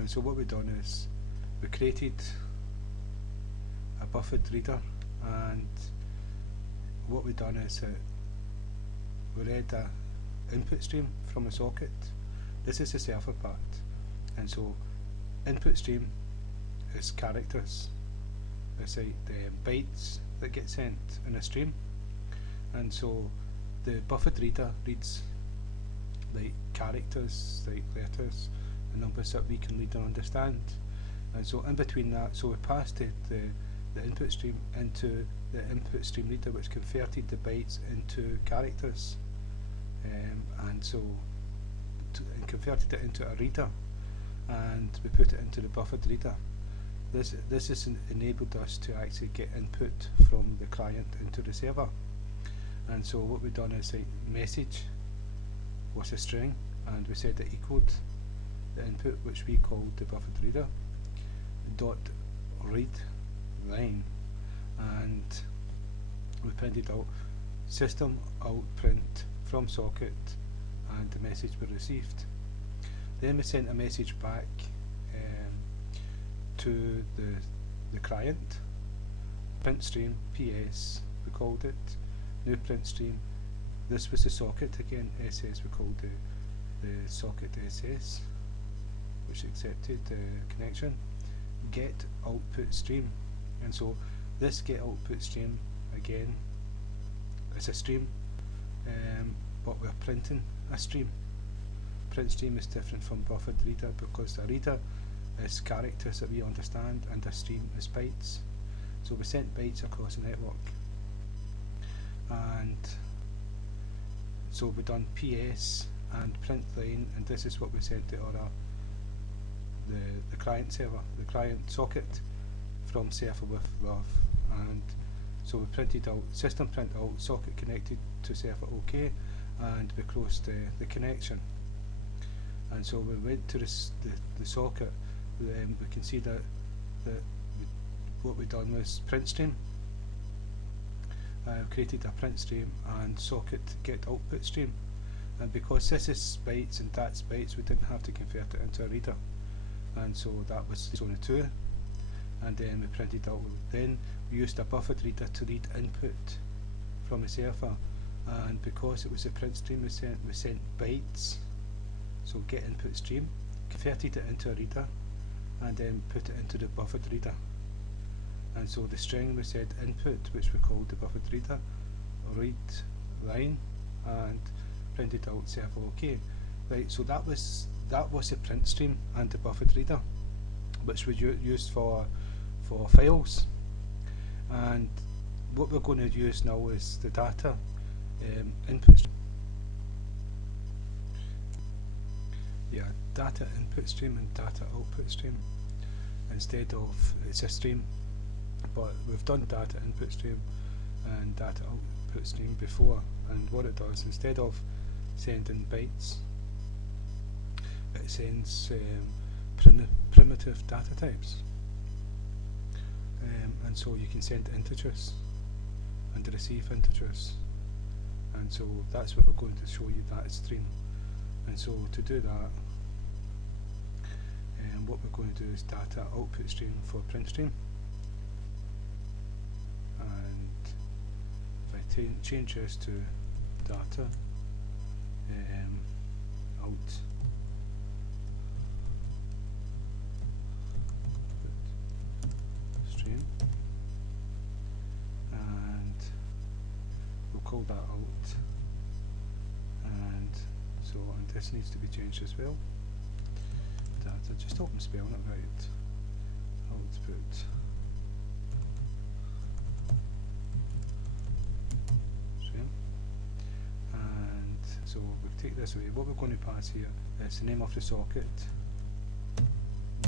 And so what we've done is we created a buffered reader, and what we've done is we read a input stream from a socket. This is the server part, and so input stream is characters. It's like the bytes that get sent in a stream, and so the buffered reader reads like characters, like letters and numbers that we can read and understand. And so in between that, so we passed the input stream into the input stream reader, which converted the bytes into characters, and so and converted it into a reader, and we put it into the buffered reader. This has enabled us to actually get input from the client into the server. And so what we've done is, like, message was a string, and we said it equaled the input, which we called the buffered reader, dot read line, and we printed out system out print from socket, and the message we received. Then we sent a message back to the client, print stream PS we called it, new print stream. This was the socket again, SS we called the socket SS, which accepted the connection. Get output stream, and so this get output stream again is a stream, but we're printing a stream. Print stream is different from buffered reader because a reader is characters that we understand and a stream is bytes. So we sent bytes across the network, and so we've done PS and print line, and this is what we sent to the client server, the client socket from server with love. And so we printed out system print out socket connected to server OK, and we closed the connection. And so we went to the socket. We can see that what we've done was print stream. Created a print stream and socket get output stream, and because this is bytes and that's bytes, we didn't have to convert it into a reader, and so that was zone 2. And then we printed out. Then we used a buffered reader to read input from a server, and because it was a print stream, we sent bytes. So get input stream, converted it into a reader, and then put it into the buffered reader. And so the string we said input, which we called the buffered reader, read line, and printed out server OK. Right, so that was the print stream and the buffered reader, which we used for files. And what we're going to use now is the data input stream. Yeah, data input stream and data output stream. Instead of, it's a stream, but we've done data input stream and data output stream before, and what it does, instead of sending bytes, it sends primitive data types, and so you can send integers and receive integers, and so that's what we're going to show you, that stream. And so to do that, what we're going to do is data output stream for print stream, and if I change this to data out stream, and we'll call that out, and so, and this needs to be changed as well. Data, just hope I'm spelling it right. Output stream, and so we'll take this away. What we're going to pass here is the name of the socket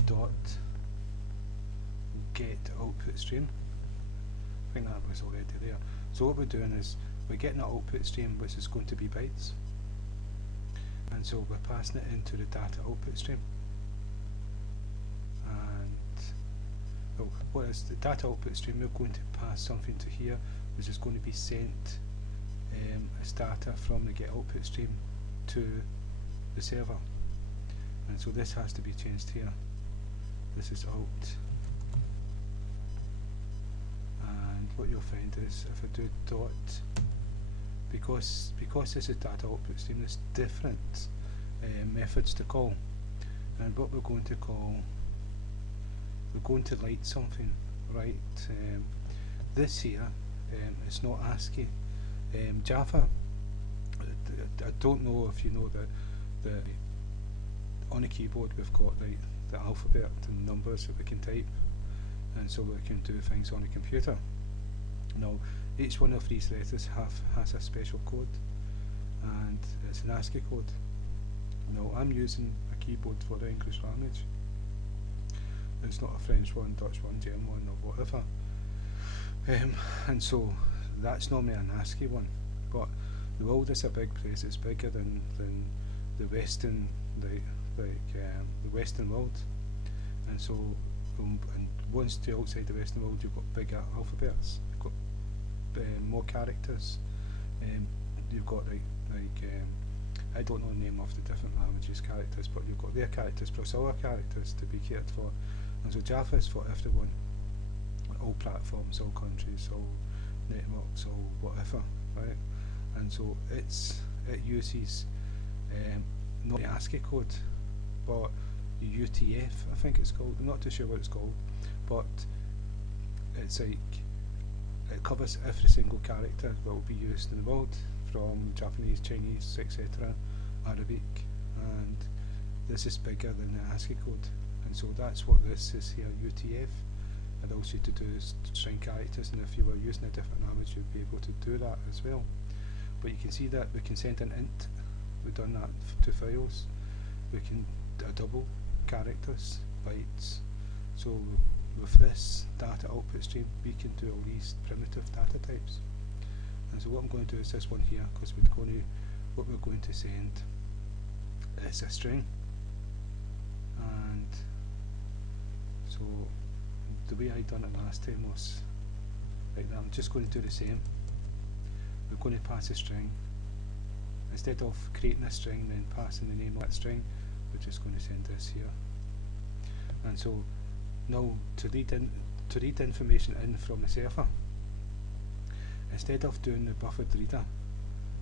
dot get output stream. I think that was already there. So what we're doing is we're getting an output stream which is going to be bytes, and so we're passing it into the data output stream. And what is the data output stream? We're going to pass something to here which is going to be sent as data from the get output stream to the server, and so this has to be changed here. this is Alt, and what you'll find is if I do dot, because this is data output stream, there's different methods to call, and what we're going to call, we're going to light something, right? This here, it's not ASCII. Java, I don't know if you know that on a keyboard we've got the alphabet and numbers that we can type, and so we can do things on a computer. Now, each one of these letters has a special code, and it's an ASCII code. Now, I'm using a keyboard for the English language. It's not a French one, Dutch one, German one, or whatever. And so that's normally an ASCII one, but the world is a big place. It's bigger than the Western, the Western world, and so and once to outside the Western world, you've got bigger alphabets. You've got more characters. You've got I don't know the name of the different languages characters, but you've got their characters plus our characters to be cared for. And so Java is for everyone, all platforms, all countries, all networks, all whatever, right? And so it uses not the ASCII code, but UTF, I think it's called. I'm not too sure what it's called, but it's like it covers every single character that will be used in the world, from Japanese, Chinese, etc., Arabic, and this is bigger than the ASCII code, and so that's what this is here, UTF. It allows you to do string characters, and if you were using a different language, you'd be able to do that as well. But you can see that we can send an int. We've done that to files. We can double characters, bytes. So with this data output stream, we can do all these primitive data types. And so what I'm going to do is this one here, because what we're going to send is a string. And so the way I done it last time was like that. I'm just going to do the same. We're going to pass a string. Instead of creating a string and then passing the name of that string, we're just going to send this here. And so now to read information in from the server, instead of doing the buffered reader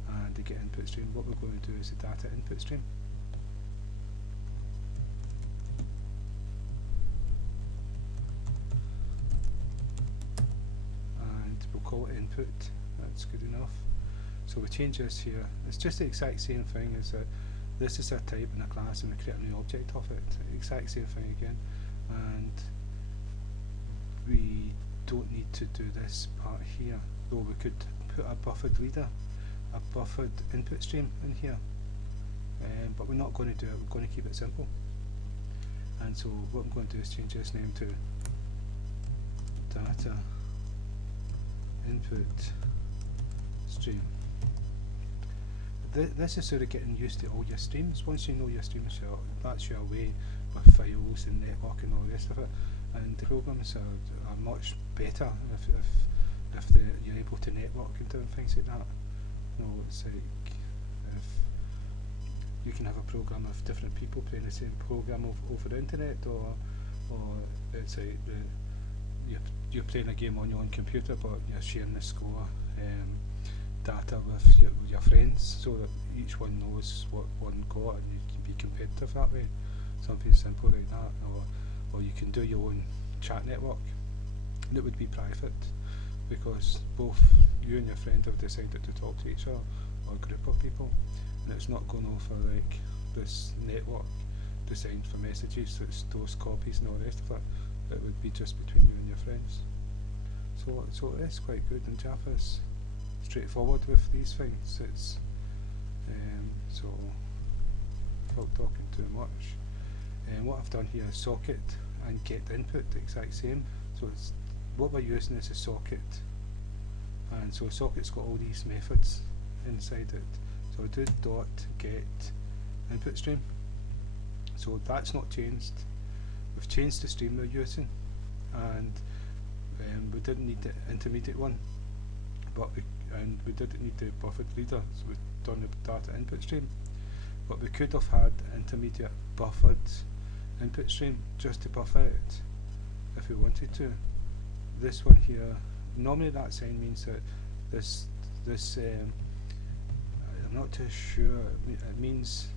and the get input stream, what we're going to do is the data input stream. And we'll call it input. That's good enough. So we change this here. It's just the exact same thing as this is a type in a class, and we create a new object of it. Exact same thing again. And we don't need to do this part here, though we could put a buffered reader, a buffered input stream in here, but we're not going to do it. We're going to keep it simple. And so what I'm going to do is change this name to data input stream. This is sort of getting used to all your streams. Once you know your streams, that's your way with files and network and all the rest of it. And the programs are much better if you're able to network and doing things like that. You know, it's like if you can have a program of different people playing the same program over the internet, or it's like you're playing a game on your own computer, but you're sharing the score data with your friends, so that each one knows what one got, and you can be competitive that way. Something simple like that, or you can do your own chat network, and it would be private because both you and your friend have decided to talk to each other, or a group of people, and it's not going over like this network designed for messages that stores copies and all the rest of it. It would be just between you and your friends. So it's quite good, and Java's straightforward with these things. It's so without talking too much. And what I've done here is socket and get input, the exact same. So it's what we're using is a socket, and so a socket's got all these methods inside it. So I do dot get input stream. So that's not changed. We've changed the stream we're using, and we didn't need the intermediate one, but we didn't need the buffered reader, so we've done the data input stream. But we could have had intermediate buffered input stream just to buffer it if we wanted to. This one here, normally that sign means that this I'm not too sure. It means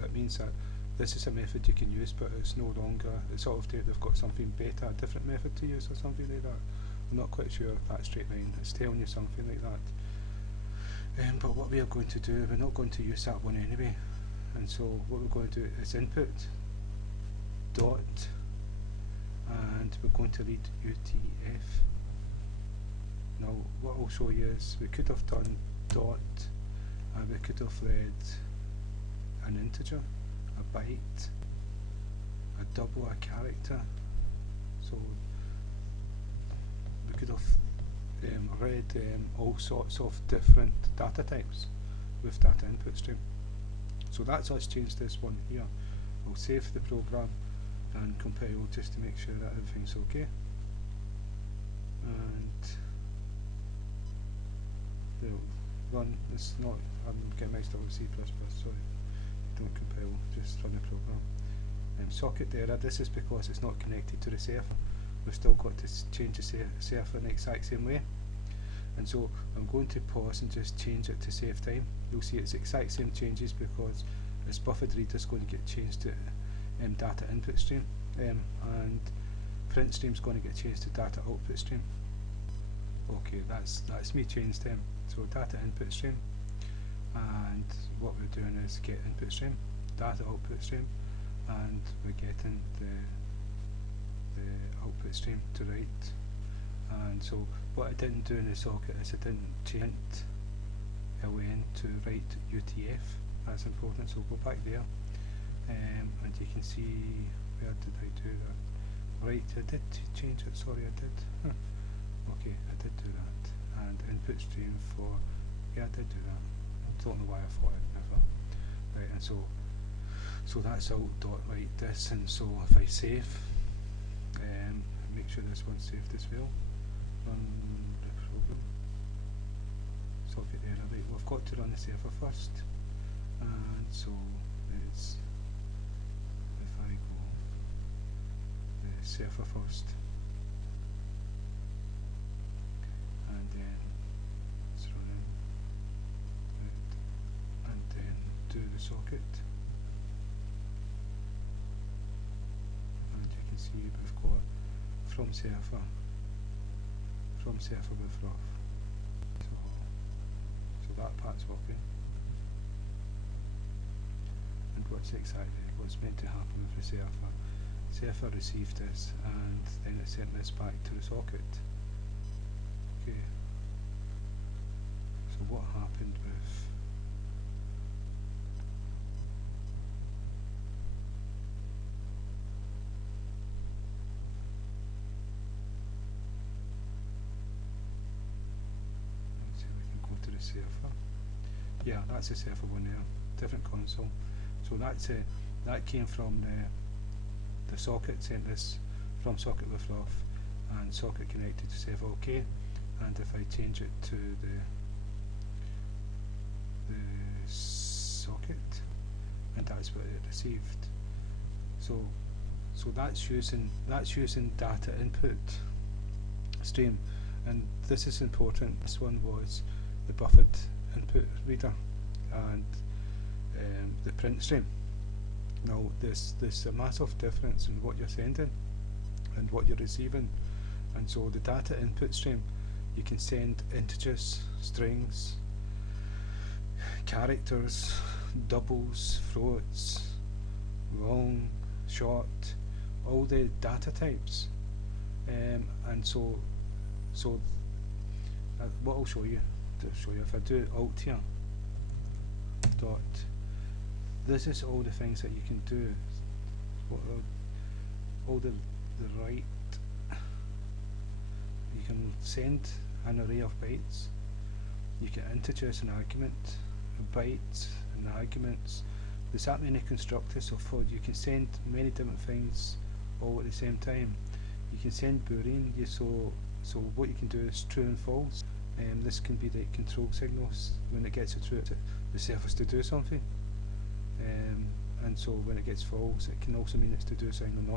that this is a method you can use, but it's no longer. It's sort of they've got something beta, a different method to use or something like that. I'm not quite sure if that's straight line. It's telling you something like that. But what we are going to do, we're not going to use that one anyway. And so what we're going to do is input dot, and we're going to read UTF. Now what I'll show you is we could have done dot, and we could have read an integer, a byte, a double, a character. So we could have read all sorts of different data types with DataInputStream. So that's us changed this one here. We'll save the program and compile just to make sure that everything's okay. And we'll run. It's not. I'm getting mixed up with C++. Sorry. Don't compile. Just run the program. Socket error. This is because it's not connected to the server. We've still got to change the server in the exact same way. And so I'm going to pause and just change it to save time. You'll see it's the exact same changes because this buffered reader is going to get changed to DataInputStream, and print stream is going to get changed to DataOutputStream. Okay, that's me changed them. So DataInputStream, and what we're doing is get input stream, DataOutputStream, and we're getting the output stream to write. And so what I didn't do in the socket is I didn't change LN to write UTF. That's important, so go back there, and you can see, where did I do that? Right, I did change it, sorry I did. Okay, I did do that. And input stream for, yeah I did do that. I don't know why I thought I'd never. Right, and so that's out dot like this, and so if I save, make sure this one's saved as well. Run the program. Socket error. Right, we've got to run the server first, and so it's, if I go the server first, and then it's running, right, and then do the socket, and you can see we've got from server with rough. So that part's working. And what's meant to happen with the server? Server received this, and then it sent this back to the socket. Okay. So what happened with the server? Yeah, that's the server one there. Different console. So that's that came from the socket, sent this from socket with rough, and socket connected to server. Okay, and if I change it to the socket, and that's what it received. So that's using data input stream, and this is important. This one was the buffered input reader and the print stream. Now there's a massive difference in what you're sending and what you're receiving, and so the data input stream, you can send integers, strings, characters, doubles, floats, long, short, all the data types, and so what I'll show you, if I do alt here, dot, this is all the things that you can do, all the right, you can send an array of bytes, you get integers and argument, bytes and arguments. There's that many constructors of code. You can send many different things all at the same time. You can send Boolean, so what you can do is true and false. This can be the control signals when it gets it through to the servers to do something. and so when it gets false it can also mean it's to do a sign or not.